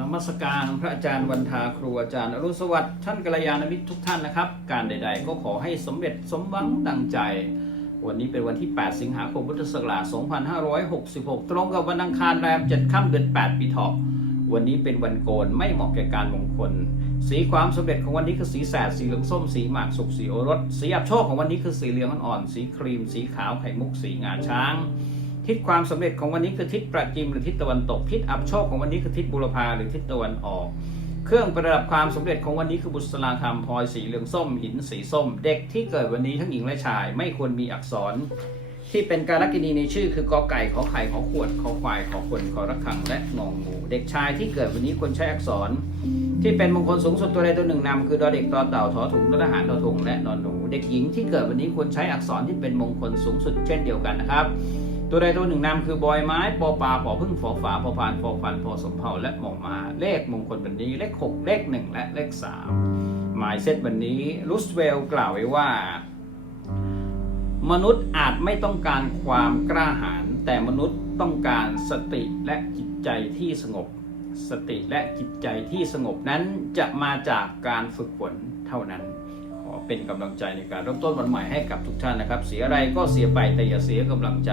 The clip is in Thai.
นมัสการพระอาจารย์วันทาครูอาจารย์อรุสวัสดิ์ท่านกัลยาณมิตรทุกท่านนะครับ การใด ๆ ก็ขอให้สำเร็จสมหวังดังใจ วันนี้เป็นวันที่ 8 สิงหาคมพุทธศักราช 2566 ตรงกับวันอังคารแรม 7 ค่ำเดือน 8 ปีเถาะวันนี้เป็นวันโกนไม่เหมาะแก่การมงคล สีความสำเร็จของวันนี้คือสีแสดสีเหลืองส้มสีหมากสุกสีโอรส สีอับโชคของวันนี้คือสีเหลืองอ่อนๆสีครีม สีขาวไข่มุกสีงาช้าง ทิศความสำเร็จของวันนี้คือทิศประจิมหรือทิศตะวันตก ทิศอับโชคของวันนี้คือทิศบุรพาหรือทิศตะวันออก เครื่องประดับความสำเร็จของวันนี้คือบุษราคำพลอยสีเหลืองส้ม หินสีส้ม เด็กที่เกิดวันนี้ทั้งหญิงและชาย ไม่ควรมีอักษร ที่เป็นการลักษณีในชื่อ คือกอไก่ขอไข่ขอขวดขอควายขอคนขอระฆังและงองูเด็กชายที่เกิดวันนี้ควรใช้อักษร ที่เป็นมงคลสูงสุดตัวใดตัวหนึ่งนำคือดอเด็กตอเต่าทอถุงททหารทอทงและนอนหนู เด็กหญิงที่เกิดวันนี้ควรใช้อักษรที่เป็นมงคลสูงสุดเช่นเดียวกันนะครับ ตัวใดตัวหนึ่งนำคือบอยไม้ปอปลาปอพึ่งฝอฝาพอพานพอฟันพอสมเภาและหมอมาเลขมงคลวันนี้เลขหกเลขหนึ่งและเลขสามหมายเซตวันนี้รูสเวล์กล่าวไว้ว่า มนุษย์อาจไม่ต้องการความกล้าหาญแต่มนุษย์ต้องการสติและจิตใจที่สงบ สติและจิตใจที่สงบนั้นจะมาจากการฝึกฝนเท่านั้นขอเป็นกำลังใจในการเริ่มต้นวันใหม่ให้กับทุกท่านนะครับ เสียอะไรก็เสียไปแต่อย่าเสียกำลังใจ